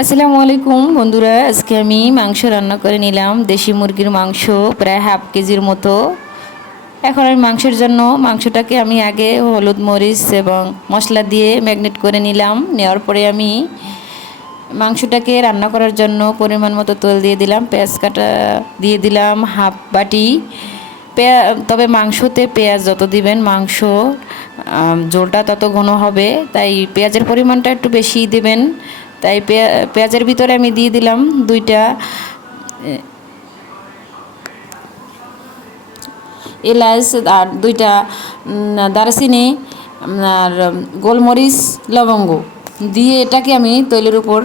আসসালামু আলাইকুম বন্ধুরা, আজকে আমি মাংস রান্না করে নিলাম। দেশি মুরগির মাংস, প্রায় হাফ কেজির মতো। এখন আমি মাংসের জন্য, মাংসটাকে আমি আগে হলুদ মরিচ এবং মশলা দিয়ে ম্যাগনেট করে নিলাম। নেওয়ার পরে আমি মাংসটাকে রান্না করার জন্য পরিমাণ মতো তেল দিয়ে দিলাম, পেঁয়াজ কাটা দিয়ে দিলাম, হাফ বাটি। পেঁয়া, তবে মাংসতে পেঁয়াজ যত দিবেন, মাংস ঝোলটা তত ঘন হবে, তাই পেঁয়াজের পরিমাণটা একটু বেশি দিবেন। তাই পেঁয়া- পেঁয়াজের ভিতরে আমি দিয়ে দিলাম দুইটা এলাচ আর দুইটা দারচিনি আর গোলমরিচ, লবঙ্গ। দিয়ে এটাকে আমি তৈলের উপর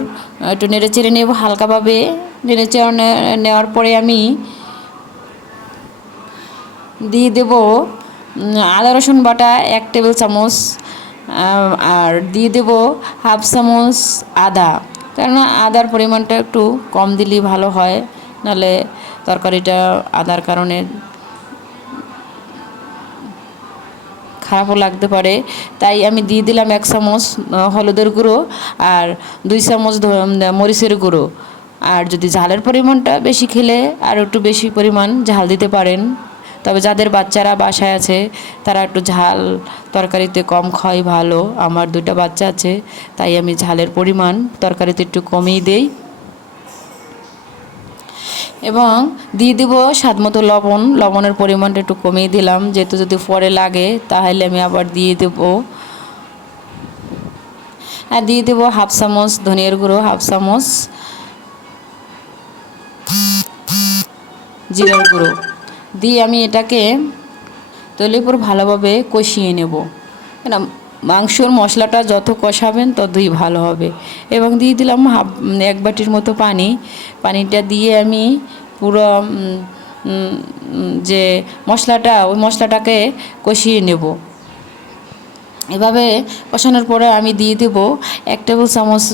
একটু নেড়ে চেড়ে নেব হালকাভাবে। নেড়ে চেড়ে নেওয়ার পরে আমি দিয়ে দেব আদা রসুন বাটা এক টেবিল চামচ আর দিয়ে দেব হাফ চামচ আদা। কেননা আদার পরিমাণটা একটু কম দিলেই ভালো হয় নাহলে তরকারিটা আদার কারণে খারাপও লাগতে পারে। তাই আমি দিয়ে দিলাম এক চামচ হলুদের গুঁড়ো আর দুই চামচ মরিচের গুঁড়ো। আর যদি ঝালের পরিমাণটা বেশি খেলে আর একটু বেশি পরিমাণ ঝাল দিতে পারেন। তবে যাদের বাচ্চারা বাসায় আছে, তারা একটু ঝাল তরকারিতে কম খায় ভালো। আমার দুইটা বাচ্চা আছে, তাই আমি ঝালের পরিমাণ তরকারিতে একটু কমিয়ে দেই। এবং দিয়ে দিব স্বাদ মতো লবণ। লবণের পরিমাণটা একটু কমিয়ে দিলাম। যেহেতু যদি পরে লাগে, তাহলে আমি আবার দিয়ে দেব। আর দিয়ে দেব হাফ চামচ ধনিয়ার গুঁড়ো, হাফ চামচ জিরার গুঁড়ো। দিয়ে আমি এটাকে তৈলের উপর ভালোভাবে কষিয়ে নেব। কেন? মাংসর মশলাটা যত কষাবেন ততই ভালো হবে। এবং দিয়ে দিলাম হাফ এক বাটির মতো পানি। পানিটা দিয়ে আমি পুরো যে মশলাটা, ওই মশলাটাকে কষিয়ে নেব। এভাবে কষানোর পরে আমি দিয়ে দেব এক টেবিল চামচ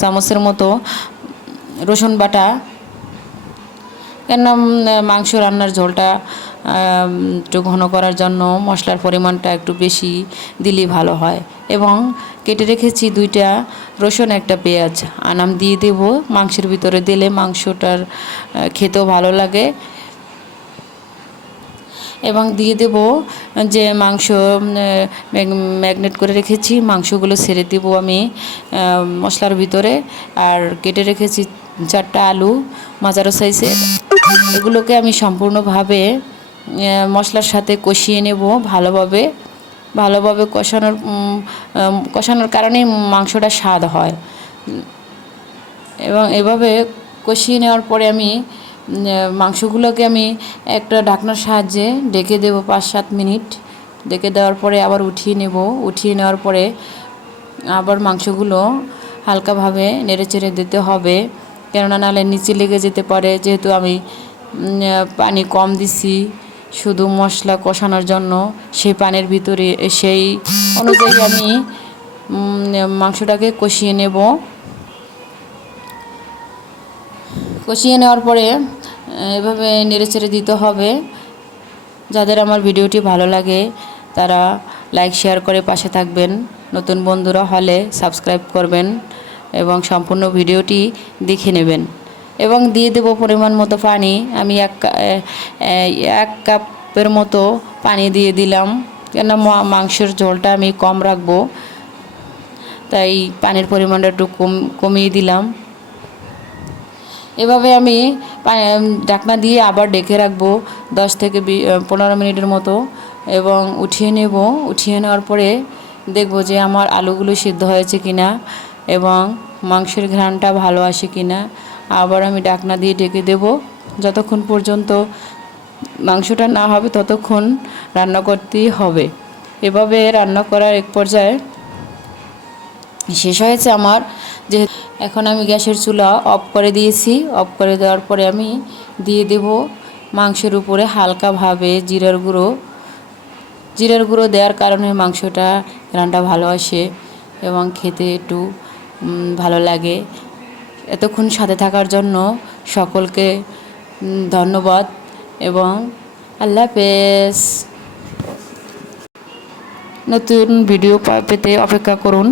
চামচের মতো রসুন বাটা। কেন মাংস রান্নার ঝোলটা একটু ঘন করার জন্য মশলার পরিমাণটা একটু বেশি দিলেই ভালো হয়। এবং কেটে রেখেছি দুইটা রসুন, একটা পেঁয়াজ। আনাম দিয়ে দেব মাংসের ভিতরে দিলে মাংসটার খেতেও ভালো লাগে। এবং দিয়ে দেব যে মাংস ম্যাগনেট করে রেখেছি, মাংসগুলো ছেড়ে দেব আমি মশলার ভিতরে। আর কেটে রেখেছি চারটা আলু মাজারো সাইজের। এগুলোকে আমি সম্পূর্ণভাবে মশলার সাথে কষিয়ে নেব ভালোভাবে। ভালোভাবে কষানোর কষানোর কারণেই মাংসটা স্বাদ হয়। এবং এভাবে কষিয়ে নেওয়ার পরে আমি মাংসগুলোকে আমি একটা ঢাকনার সাহায্যে ডেকে দেব পাঁচ সাত মিনিট। ডেকে দেওয়ার পরে আবার উঠিয়ে নেব। উঠিয়ে নেওয়ার পরে আবার মাংসগুলো হালকাভাবে নেড়ে চেড়ে দিতে হবে। কেননা নাহলে নিচে লেগে যেতে পারে, যেহেতু আমি পানি কম দিছি শুধু মশলা কষানোর জন্য, সেই পানির ভিতরে, সেই অনুযায়ী আমি মাংসটাকে কষিয়ে নেব। কষিয়ে নেওয়ার পরে এভাবে নেড়ে চেড়ে দিতে হবে। যাদের আমার ভিডিওটি ভালো লাগে, তারা লাইক, শেয়ার করে পাশে থাকবেন। নতুন বন্ধুরা হলে সাবস্ক্রাইব করবেন। এবং সম্পূর্ণ ভিডিওটি দেখে নেবেন। এবং দিয়ে দেব পরিমাণ মতো পানি। আমি এক এক কাপের মতো পানি দিয়ে দিলাম। কেন মাংসের ঝোলটা আমি কম রাখব। তাই পানির পরিমাণটা একটু কম, কমিয়ে দিলাম। এভাবে আমি ঢাকনা দিয়ে আবার ডেকে রাখব দশ থেকে পনেরো মিনিটের মতো। এবং উঠিয়ে নেব। উঠিয়ে নেওয়ার পরে দেখব যে আমার আলুগুলো সিদ্ধ হয়েছে কিনা। এবং মাংসের ঘ্রাণটা ভালো আসে কি না আবার আমি ডাকনা দিয়ে ঢেকে দেব। যতক্ষণ পর্যন্ত মাংসটা না হবে, ততক্ষণ রান্না করতেই হবে। এভাবে রান্না করার এক পর্যায়ে শেষ হয়েছে আমার। যে এখন আমি গ্যাসের চুলা অফ করে দিয়েছি, অফ করে দেওয়ার পরে আমি দিয়ে দেব মাংসের উপরে হালকাভাবে জিরার গুঁড়ো। জিরার গুঁড়ো দেওয়ার কারণে মাংসটা রান্না ভালো আসে এবং খেতে একটু ভালো লাগে। এতক্ষণ সাথে থাকার জন্য সকলকে ধন্যবাদ এবং আল্লাহ হাফেজ। নতুন ভিডিও পেতে অপেক্ষা করুন।